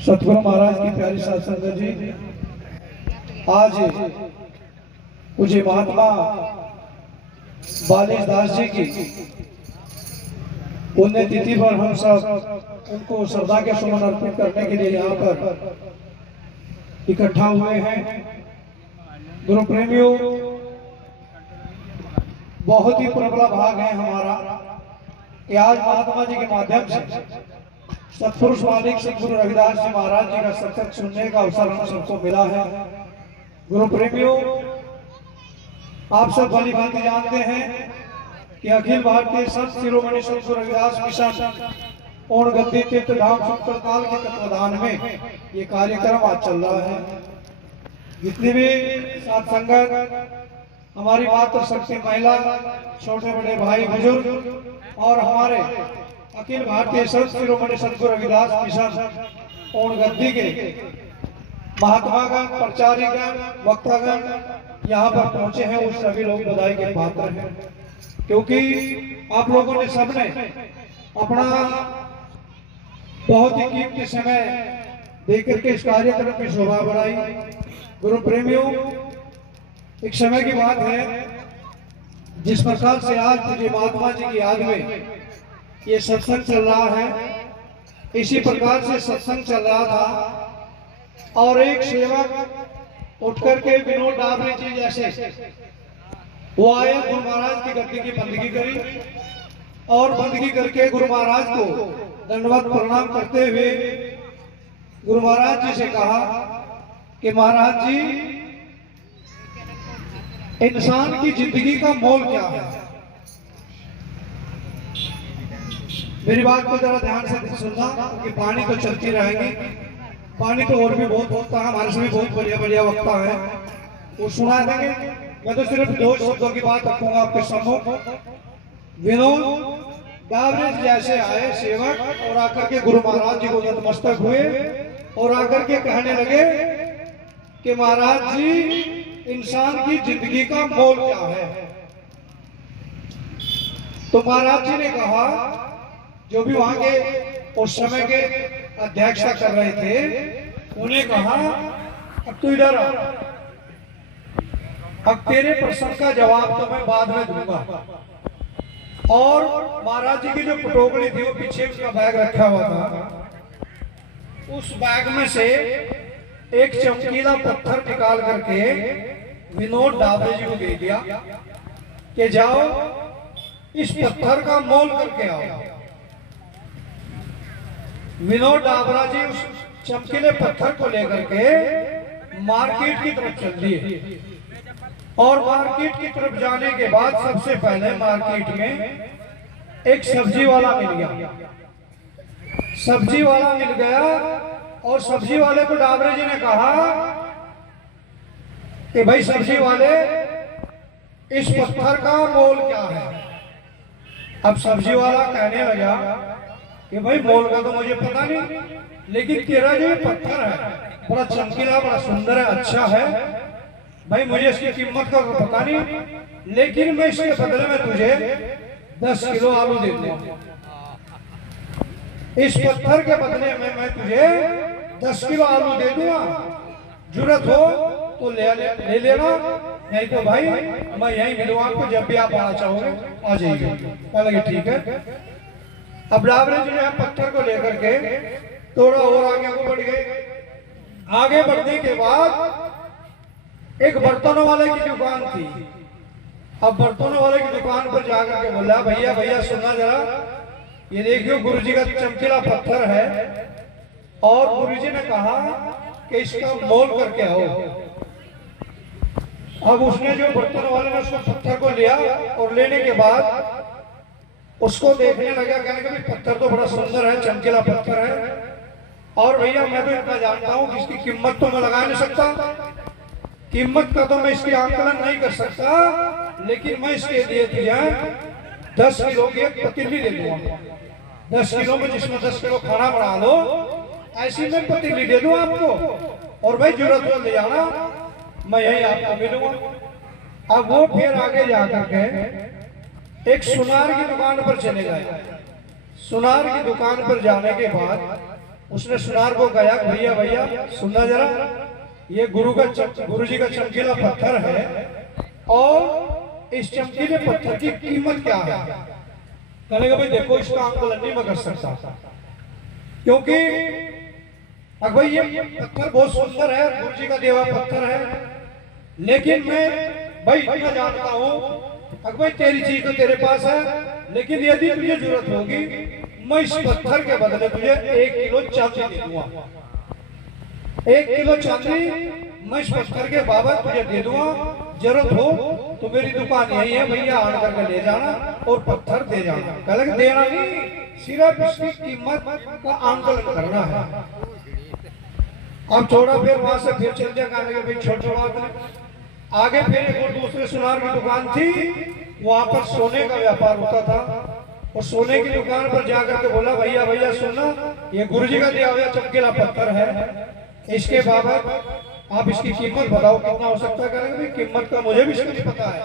सतगुरु महाराज की प्यारी साध संगत जी, आज मुझे महात्मा बालेश दास जी की पुण्यतिथि पर हम सब उनको श्रद्धा के सुमन अर्पित करने के लिए यहाँ पर इकट्ठा हुए हैं। गुरु प्रेमियों, बहुत ही प्रबला भाग है हमारा कि आज महात्मा जी के माध्यम से सतपुरुष मालिक श्री गुरु रविदास जी महाराज जी का सत्संग सुनने का अवसर हम सबको मिला है। गुरु प्रेमियों, आप सब भली भांति जानते हैं कि अखिल भारतीय संत शिरोमणि संत गुरु रविदास मिशन पूर्ण गद्दी तीर्थ धाम सुंदरताल के तत्वाधान में ये कार्यक्रम आज चल रहा है। जितनी भी साथ संगत, हमारी मातृशक्ति महिला, छोटे बड़े भाई बुजुर्ग और हमारे अखिल भारतीय संत शिरोमणि संत गुरु रविदास मिशन पूर्ण गद्दी के महात्मागण, प्रचारिगण, वक्तागण यहाँ पर पहुंचे हैं, उस सभी लोग बधाई के पात्र हैं, क्योंकि आप लोगों ने सबने अपना बहुत ही कीमती समय देकर के इस कार्यक्रम की शोभा बढ़ाई। गुरु प्रेमियों, एक समय की बात है जिस प्रकार से आज मुझे महात्मा जी की याद में ये सत्संग चल रहा है, इसी प्रकार से सत्संग चल रहा था और एक सेवक उठ करके विनोद डाबरे जी जैसे वो आए, गुरु महाराज की गद्दी की बंदगी करी और बंदगी करके गुरु महाराज को दंडवत प्रणाम करते हुए गुरु महाराज जी से कहा कि महाराज जी, इंसान की जिंदगी का मोल क्या है? मेरी बात को जरा ध्यान से सुनना कि पानी तो चलती रहेगी, पानी तो और भी बहुत होता है, हमारे से भी बहुत बढ़िया बढ़िया वक्ता है, वो सुना देंगे। मैं तो सिर्फ दो शब्दों की बात रखूंगा आपके सम्मुख। विनोद डाबरे जैसे आए सेवक और आकर के गुरु महाराज जी को नतमस्तक हुए और आकर के कहने लगे कि महाराज जी, इंसान की जिंदगी का मोल क्या है? तो महाराज जी ने कहा, जो भी वहां के उस समय के अध्यक्षता कर रहे थे, उन्हें कहा, अब तू इधर आ, अब तेरे प्रश्न का जवाब तो मैं बाद में दूंगा। और महाराज जी की जो पटोकड़ी थी वो पीछे उसका बैग रखा हुआ था, उस बैग में से एक चमकीला पत्थर निकाल करके विनोद डाबरे जी को दे दिया कि जाओ इस पत्थर का मोल करके आओ। विनोद डाबरा जी उस चमकीले पत्थर को लेकर के मार्केट की तरफ चल दिए और मार्केट की तरफ जाने के बाद सबसे पहले मार्केट में एक सब्जी वाला मिल गया। सब्जी वाला मिल गया और सब्जी वाले को डाबरे जी ने कहा कि भाई सब्जी वाले, इस पत्थर का मोल क्या है? अब सब्जी वाला कहने लगा कि भाई मोल का तो मुझे पता नहीं, लेकिन तेरा जो पत्थर है बड़ा चमकीला, बड़ा सुंदर है, अच्छा है भाई, मुझे इसकी कीमत का तो पता नहीं, लेकिन मैं इसके बदले में तुझे 10 किलो आलू दे दूंगा। इस पत्थर के बदले में मैं तुझे 10 किलो आलू दे दूंगा, जरूरत हो तो ले लेना, नहीं तो भाई मैं यहीं मिलूंगा आपको, जब भी आप आना चाहोगे आ जाइए। क्या लगे? ठीक है। अब डाबरे जी ने पत्थर को लेकर के थोड़ा और आगे को बढ़ गए। आगे बढ़ने के बाद एक बर्तनों वाले की दुकान थी। अब बर्तनों वाले की दुकान पर जाकर के बोला, भैया भैया सुनना जरा, ये देखियो गुरु जी का चमकीला पत्थर है और गुरु जी ने कहा कि इसका मोल करके आओ। अब उसने, जो बर्तन वाले ने उसको पत्थर को लिया और लेने के बाद उसको देखने लगा, कहने लगा पत्थर तो बड़ा सुंदर है, चमकीला पत्थर है, और भैया मैं तो इतना जानता हूँ कि इसकी कीमत तो मैं लगा नहीं सकता, कीमत का तो मैं इसकी आकलन नहीं कर सकता, लेकिन मैं इसके लिए दिया 10 किलो की एक पतीली दे दूंगा। 10 किलो में जिसमें 10 किलो खाना बना लो, ऐसी मैं पतीली दे दूं आपको, और भाई जरूरत हो ले जाना, मैं यही आपको मिलूंगा। अब वो फिर आगे जाकर के एक सुनार की दुकान पर चले गए। सुनार की दुकान पर जाने के बाद उसने सुनार को कहा भैया भैया सुनना जरा, ये गुरु जी का चमकीला पत्थर है और इस चमकीले पत्थर की कीमत क्या है। कहने का भाई देखो इसका आंकलन नहीं मैं कर सकता, क्योंकि अब भाई ये पत्थर बहुत सुंदर है, गुरु जी का देवा पत्थर है, लेकिन मैं भाई इतना जानता हूँ अगर भाई तेरी चीज तो तेरे पास है, लेकिन यदि तुझे जरूरत होगी मैं इस पत्थर के बदले तुझे 1 किलो चांदी दे दूंगा। 1 किलो चांदी मैं इस पत्थर के बाबत तुझे दे दूंगा, जरूरत हो तो मेरी दुकान यही है भैया, आन करके ले जाना और पत्थर दे जाना। कल देना नहीं, सिर्फ इसकी कीमत का आंकलन करना है। अब थोड़ा फिर वहां से फिर चल जाएगा भाई छोटा बात है। आगे फिर एक और दूसरे सुनार की दुकान थी, वहां पर सोने का व्यापार होता था, और सोने की दुकान पर जाकर के बोला भैया भैया सुनना, ये गुरु जी का दिया हुआ चमकीला पत्थर है, इसके बाबत आप इसकी कीमत बताओ कितना हो सकता है। करेंगे भाई कीमत का मुझे भी नहीं पता है,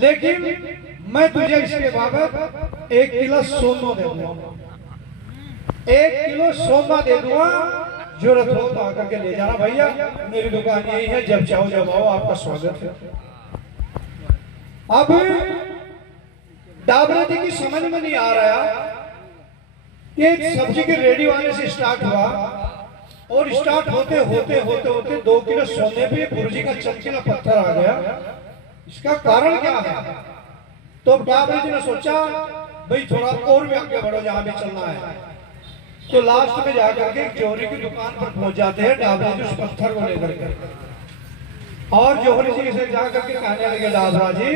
लेकिन मैं तुझे इसके बाबत 1 किलो सोना दे दूंगा, 1 किलो सोना दे दूंगा, जरूरत हो तो आकर के ले जाना भैया, मेरी दुकान यही है, जब चाहो जब आओ, आपका स्वागत है। अब डाबरा जी की समझ में नहीं आ रहा कि सब्जी के रेडी वाले से स्टार्ट हुआ, और स्टार्ट होते होते होते होते 2 किलो सोने पे गुरु जी का चमकीला पत्थर आ गया। इसका कारण क्या है? तो डाबरा जी ने सोचा भाई थोड़ा और भी आगे बढ़ो, जहां भी चलना है। तो लास्ट में जाकर के जौहरी की दुकान पर पहुंच जाते हैं डाबरा जी उस पत्थर को लेकर के, और जौहरी जी से जाकर के कहने लगे डाबरा जी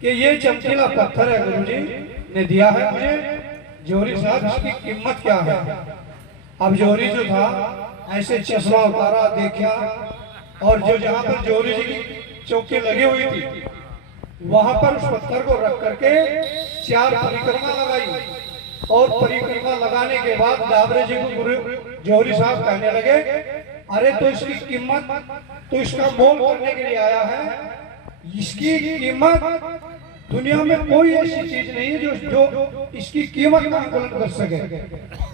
कि ये चमकीला पत्थर है गुरु जी ने दिया है मुझे, जौहरी साहब इसकी कीमत क्या है। अब जौहरी जो था ऐसे चश्मा उतारा, देखा, और जो जहां पर जौहरी जी की चौकी लगी हुई थी वहां पर उस पत्थर को रख करके 4 परिक्रमा लगाई, और परिक्रमा लगाने के बाद डाबरे जी को गुरु जौहरी साहब कहने लगे अरे तो इसकी कीमत, तो इसका मोल करने के लिए आया है, इसकी कीमत दुनिया में कोई ऐसी चीज नहीं है जो इसकी कीमत का आकलन कर सके।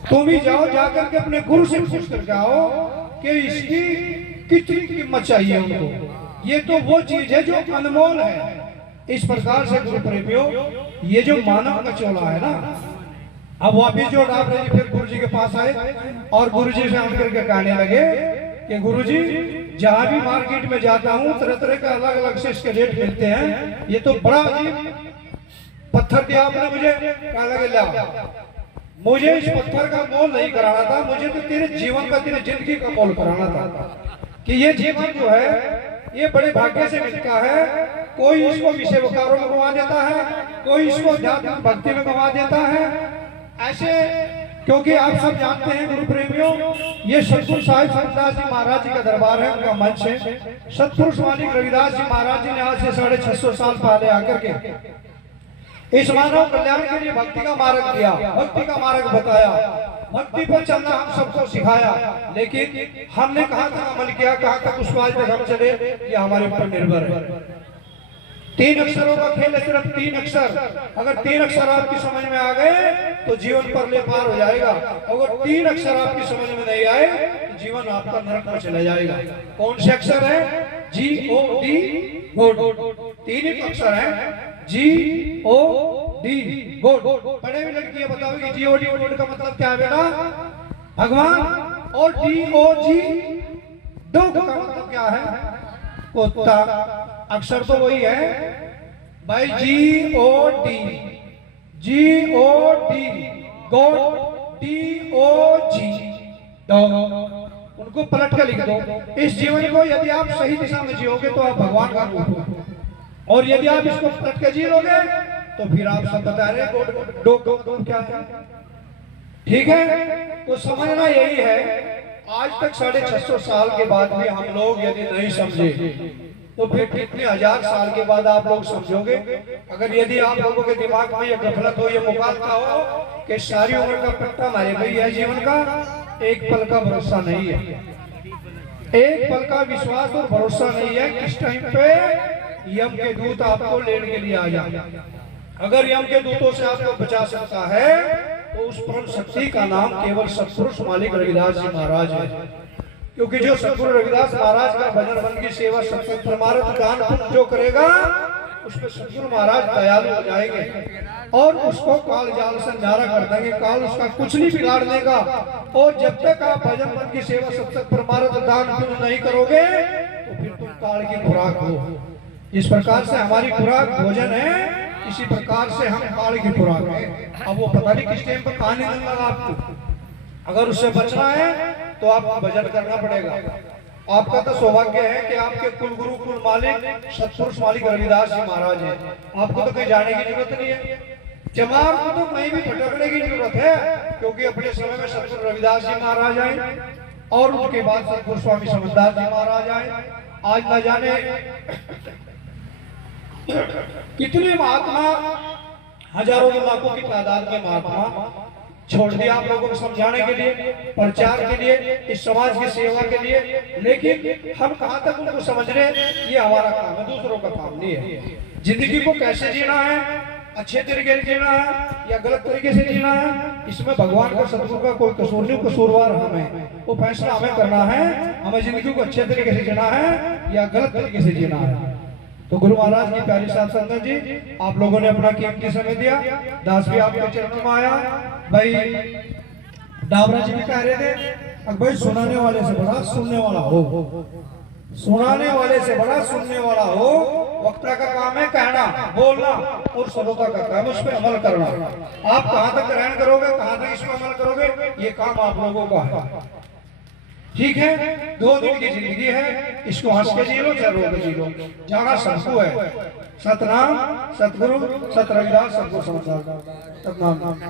तुम ही जाओ, जाकर के अपने गुरु से पूछ करके आओ कि इसकी कितनी कीमत चाहिए उनको। ये तो वो चीज है जो अनमोल है। इस प्रकार से गुरु प्रेमियों, ये जो मानव का चोला है ना, अब वापिस जो डाबरे जी फिर गुरु जी के पास आए और गुरु जी से आकर के कहने लगे कि गुरु जी जहां भी मार्केट में जाता हूँ तरह तरह के अलग अलग से इसके रेट मिलते हैं, ये तो बड़ा अजीब पत्थर दिया आपने मुझे। कहने लगे ला, मुझे इस पत्थर का मोल नहीं कराना था, मुझे तो तेरे जीवन का, तेरे जिंदगी का मोल कराना था कि ये जीवन जो है ये बड़े भाग्य से मिलता है। कोई इसको विषय विकारों में गंवा देता है, कोई इसको अध्यात्म भक्ति में गंवा देता है ऐसे। क्योंकि आप सब जानते हैं गुरु प्रेमियों, ये सतपुरुष साहिब रविदास जी महाराज जी का दरबार है, उनका मंच है। सतपुरुष मालिक रविदास जी महाराज जी ने आज से 650 साल पहले आकर के इस मानव कल्याण के लिए भक्ति का मार्ग दिया, भक्ति का मार्ग बताया, भक्ति पर चलना हम सबको सिखाया। लेकिन हमने कहाँ तक अमल किया, कहाँ तक उस बात तक हम चले, ये हमारे ऊपर निर्भर है। 3 अक्षरों का खेल है, सिर्फ 3 अक्षर। अगर 3 अक्षर आपकी समझ में आ गए तो जीवन पर ले पार हो जाएगा। अगर 3 अक्षर आपकी समझ में नहीं आए तो जीवन आपका नरक में चला जाएगा। कौन से अक्षर है? GOD, गोड। 3 ही अक्षर है, GOD, गोड। बड़े भी लड़की बताओगे GOD गोड का मतलब क्या है बेटा? भगवान। और DOG, डॉग का मतलब क्या है? कुत्ता। अक्षर तो वही है भाई, GOD, गॉड, DOG, डॉग। उनको पलट कर लिख दो। इस जीवन को यदि आप सही दिशा में जियोगे तो आप भगवान का रूप हो, और यदि आप इसको पलट के जी लोगे तो फिर आप सब बता रहे हैं डॉग क्या है। ठीक है, तो समझना यही है। आज तक 650 साल के बाद भी हम लोग यदि नहीं समझे तो फिर कितने हजार साल के बाद आप लोग समझोगे। अगर यदि आप लोगों के दिमाग में ये गफलत हो, ये मुकालता हो कि सारी उम्र का पट्टा मारे भाई है जीवन का, एक पल का भरोसा नहीं है, एक पल का विश्वास और भरोसा नहीं है। किस टाइम पे यम के दूत आपको लेने के लिए आ जाए। अगर यम के दूतों से आपको बचा सकता है तो वो उस परम शक्ति का नाम केवल सत्पुरुष मालिक रविदास जी महाराज है। क्योंकि जो सतगुरु रविदास महाराज का भजन बन की सेवा सत्संग परमार्थ दान पुण्य जो करेगा उस पर सतगुरु महाराज दयालु हो जाएंगे और उसको काल जाल से न्यारा कर देंगे। काल उसका कुछ नहीं बिगाड़ देगा। और जब तक आप भजन बन की सेवा सत्संग परमार्थ दान पुण्य नहीं करोगे तो फिर तुम काल की खुराक हो। जिस प्रकार से हमारी खुराक भोजन है इसी प्रकार से हम काल की खुराक है। अब वो पता नहीं किस टाइम पर पानी नहीं लगा आपको, अगर उससे बचना है तो आपको भजन करना पड़ेगा। आपका तो सौभाग्य है कि आपके कुल गुरु कुल मालिक सत्पुरुष मालिक रविदास जी महाराज हैं। आपको तो कहीं जाने की जरूरत नहीं है। जमार को तो कहीं भी भटकने की जरूरत है, क्योंकि अपने समय में सतगुरु रविदास जी महाराज आए और उनके बाद सतगुरु स्वामी समझदार जी महाराज आए। आज न जाने कितने महात्मा, हजारों लाखों की तादाद में महात्मा छोड़ दिया आप लोगों को समझाने के लिए, प्रचार के लिए, इस समाज की सेवा के लिए। लेकिन हम कहाँ तक उनको समझ रहे हैं, ये हमारा काम है, दूसरों का काम नहीं है। जिंदगी को कैसे जीना है, अच्छे तरीके से जीना है या गलत तरीके से जीना है, इसमें भगवान का सतगुरु का कोई कसूर नहीं, कसूरवार हमें, वो फैसला हमें करना है। हमें जिंदगी को अच्छे तरीके से जीना है या गलत तरीके से जीना है। तो गुरु महाराज की प्यारी साथ संगत जी, आप लोगों ने अपना कीमती समय दिया। दास भी आपके चरणों में आया। भाई डाबरा जी भी कह रहे थे, अब भाई सुनाने वाले से बड़ा सुनने वाला हो, सुनाने वाले से बड़ा सुनने वाला हो। वक्ता का काम है कहना, बोलना, और श्रोता का काम उस पर अमल करना। आप कहाँ तक ग्रहण करोगे, कहाँ तक इस पर अमल करोगे, ये काम आप लोगों का है। ठीक है, 2 दिन की जिंदगी है, इसको हंस के जी लो चाहे रो के जी लो, जाना सबको है। सतनाम सतगुरु सत रविदास सतगुरु समझदार सतनाम।